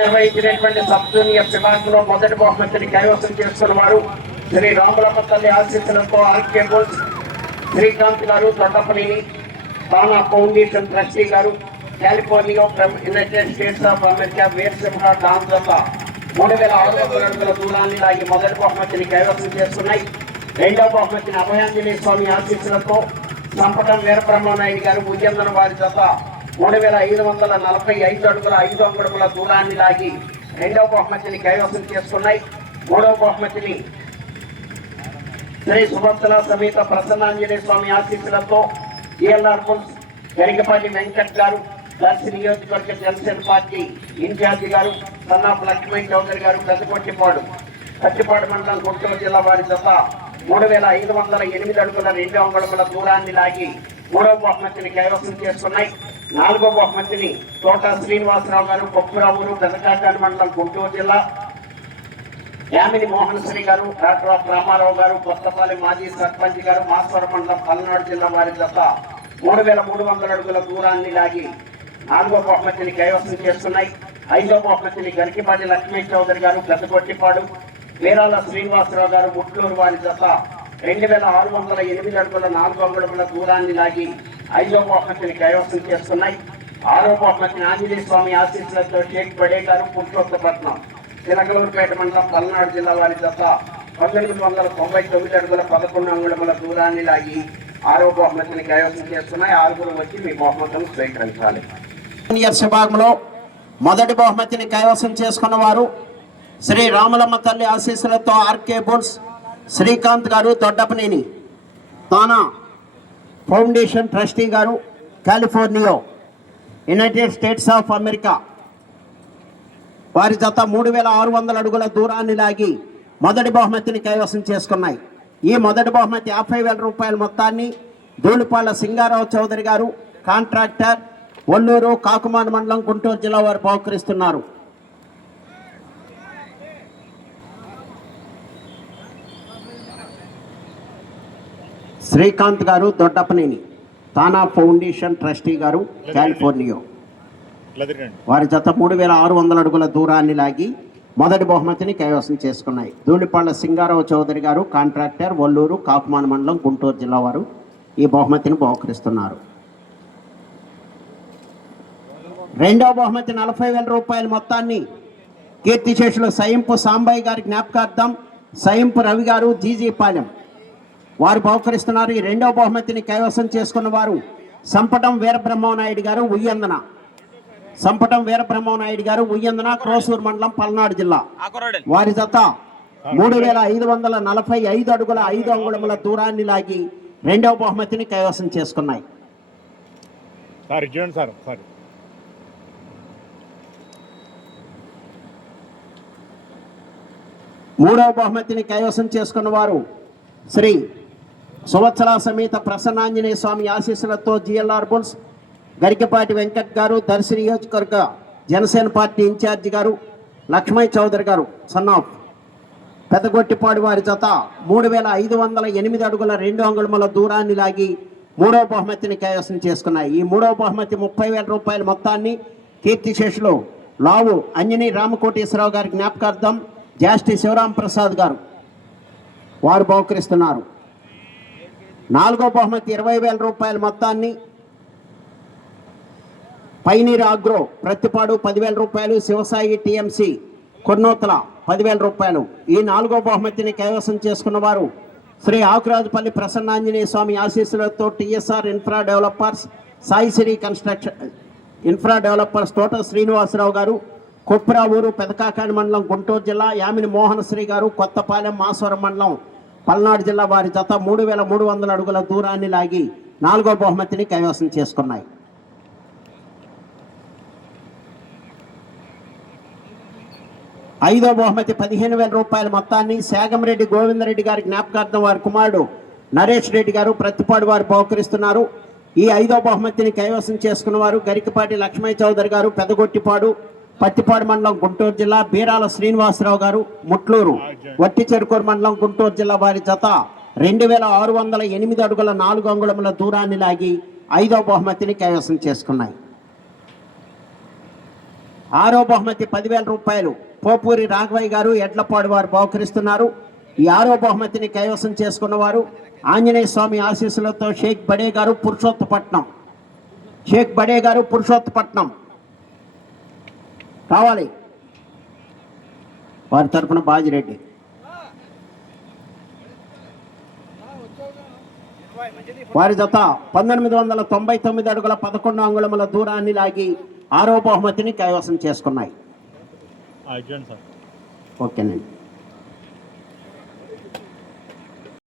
నిర్వహించినటువంటి sub junior విభాగంలో మొదటి బహుమతిని కైవసం చేసుకున్న వారు శ్రీ రాములమ్మ తల్లి ఆశీస్సులతో ఆర్కే బోల్స్ శ్రీకాంత్ గారు తొండపల్లిని తానా ఫౌండేషన్ ట్రస్టీ గారు California from United States of America Veerasimha డాన్ జత 3600 అడుగుల దూరాన్ని లాగి మొదటి బహుమతిని కైవసం చేసుకున్నాయి. రెండవ బహుమతిని అభయాంజనేయ స్వామి ఆశీస్సులతో సంపటం వీరబ్రహ్మనాయుడు గారు ఉద్యందన వారి జత 3545 అడుగుల 5 అంగుళముల దూరాన్ని లాగి రెండవ బహుమతిని కైవసం చేసుకున్నాయి. మూడవ బహుమతిని శ్రీ సుభద్ర సమేత ప్రసన్నాంజనేయ స్వామి ఆశీస్సులతో ఏఎల్ఆర్ బుల్స్ గరికపాటి వెంకట్ గారు దర్శి నియోజకవర్గ జనసేన పార్టీ ఇన్ఛార్జి గారు సన్నాఫ్ లక్ష్మీ చౌదరి గారు కట్టిపాడు మండలం గుంటూరు జిల్లా వారి జత 3508 అడుగుల 2 అంగుళముల దూరాన్ని లాగి మూడవ బహుమతిని కైవసం చేసుకున్నాయి. నాలుగో బహుమతిని తోట శ్రీనివాసరావు గారు కొప్పురావురు పెదకాకాని మండలం గుంటూరు జిల్లా, యామిని మోహన్ శ్రీ గారు డాక్టర్ రామారావు గారు కొత్తపల్లి మాజీ సర్పంచ్ గారు మాస్వరం మండలం పల్నాడు జిల్లా వారి జత 3300 అడుగుల దూరాన్ని లాగి నాలుగో బహుమతిని కైవసం చేస్తున్నాయి. ఐదో బహుమతిని గరికిపాటి లక్ష్మీ చౌదరి గారు పెద్దకొట్టిపాడు, వీరాల శ్రీనివాసరావు గారు ముట్లూరు వారి జత 2608 అడుగుల 4 అంగుళముల దూరాన్ని లాగి ఐదో బహుమతిని కైవసం చేస్తున్నాయి. ఆరో బహుమతిని ఆంజనేయ స్వామి ఆశీస్సులతో షేక్ బడే గారు పురుషోత్తపట్నం చిలకలూరుపేట మండలం పల్నాడు జిల్లా వారి జత 1999 అడుగుల 11 అంగుళముల దూరాన్ని లాగి ఆరో బహుమతిని కైవసం చేస్తున్నాయి. ఆరుగురు వచ్చి మీ బహుమతులను స్వీకరించాలి. విభాగంలో మొదటి బహుమతిని కైవసం చేసుకున్న వారు శ్రీ రాములమ్మ తల్లి ఆశీస్సులతో ఆర్కే బోల్స్ శ్రీకాంత్ గారు దొడ్డపనేని తానా ఫౌండేషన్ ట్రస్టీ గారు California United States of America వారి జత 3600 అడుగుల దూరాన్ని లాగి మొదటి బహుమతిని కైవసం చేసుకున్నాయి. ఈ మొదటి బహుమతి 50,000 రూపాయల మొత్తాన్ని ధూళిపాళ్ల సింగారావు చౌదరి గారు కాంట్రాక్టర్ ఒల్లూరు కాకుమాన్ మండలం గుంటూరు జిల్లా వారు బహుకరిస్తున్నారు. శ్రీకాంత్ గారు దొడ్డపనేని తానా ఫౌండేషన్ ట్రస్టీ గారు కాలిఫోర్నియా వారి జత 3600 అడుగుల దూరాన్ని లాగి మొదటి బహుమతిని కైవసం చేసుకున్నాయి. ధూళిపాళ్ల సింగారావు చౌదరి గారు కాంట్రాక్టర్ ఒల్లూరు కాకుమాన్ మండలం గుంటూరు జిల్లా వారు ఈ బహుమతిని బహుకరిస్తున్నారు. రెండవ బహుమతి 40,000 రూపాయల మొత్తాన్ని కీర్తిశేషులు సయింపు సాంబయ్య గారి జ్ఞాపకార్థం సయింపు రవి గారు జీజీపాలెం వారు బహుకరిస్తున్నారు. ఈ రెండవ బహుమతిని కైవసం చేసుకున్న వారు సంపటం వీరబ్రహ్మనాయుడు గారు ఉయ్యందన క్రోసూరు మండలం పల్నాడు జిల్లా వారి జత 3545 అడుగుల 5 అంగుళముల దూరాన్ని లాగి రెండవ బహుమతిని కైవసం చేసుకున్నాయి. మూడవ బహుమతిని కైవసం చేసుకున్న వారు శ్రీ సువత్సల సమేత ప్రసన్నాంజనేయ స్వామి ఆశీస్సులతో జిఎల్ఆర్ బుల్స్ గరికపాటి వెంకట్ గారు దర్శి నియోజకవర్గ జనసేన పార్టీ ఇన్ఛార్జి గారు లక్ష్మీ చౌదరి గారు సన్నాఫ్ పెద్దగొట్టిపాడు వారి జత 3508 అడుగుల 2 అంగుళముల దూరాన్ని లాగి మూడవ బహుమతిని కైవసం చేసుకున్నాయి. ఈ మూడవ బహుమతి 30,000 రూపాయల మొత్తాన్ని కీర్తిశేషులు లావు అంజనీ రామకోటేశ్వరరావు గారి జ్ఞాపకార్థం జాస్టి శివరాం ప్రసాద్ గారు వారు బహుకరిస్తున్నారు. నాలుగో బహుమతి 20,000 రూపాయల మొత్తాన్ని పైనీర్ ఆగ్రో ప్రతిపాడు 10,000 రూపాయలు, శివసాయి టిఎంసి కొన్నోతల 10,000 రూపాయలు. ఈ నాలుగో బహుమతిని కైవసం చేసుకున్న వారు శ్రీ ఆకురాజుపల్లి ప్రసన్నాంజనేయ స్వామి ఆశీస్సులతో TSR infra developers Saisri construction infra developers తోట శ్రీనివాసరావు గారు కొప్పురావూరు పెదకాకాని మండలం గుంటూరు జిల్లా, యామిని మోహన్ శ్రీ గారు కొత్తపాలెం మాస్వరం మండలం పల్నాడు జిల్లా వారి జత 3300 అడుగుల దూరాన్ని లాగి నాలుగో బహుమతిని కైవసం చేసుకున్నాయి. ఐదో బహుమతి 15,000 రూపాయల మొత్తాన్ని శాగంరెడ్డి గోవిందరెడ్డి గారి జ్ఞాపకార్థం వారి కుమారుడు నరేష్ రెడ్డి గారు ప్రతిపాడు వారు బహుకరిస్తున్నారు. ఈ ఐదో బహుమతిని కైవసం చేసుకున్న వారు గరికపాటి లక్ష్మీ చౌదరి గారు పెదగొట్టిపాడు పత్తిపాడు మండలం గుంటూరు జిల్లా, బీరాల శ్రీనివాసరావు గారు ముట్లూరు వట్టి చెరుకూరు మండలం గుంటూరు జిల్లా వారి జత 2608 అడుగుల 4 అంగుళముల దూరాన్ని లాగి ఐదో బహుమతిని కైవసం చేసుకున్నాయి. ఆరో బహుమతి 10,000 రూపాయలు పోపూరి రాఘవయ్య గారు ఎడ్లపాడు వారు బహుకరిస్తున్నారు. ఈ ఆరో బహుమతిని కైవసం చేసుకున్నవారు ఆంజనేయ స్వామి ఆశీస్సులతో షేక్ బడే గారు పురుషోత్తపట్నం. షేక్ బడే గారు పురుషోత్తపట్నం కావాలి. వారి తరఫున బాజిరెడ్డి. వారి జత 1999 అడుగుల 11 అంగుళముల దూరాన్ని లాగి ఆరో బహుమతిని కైవసం చేసుకున్నాయి. ఓకేనండి.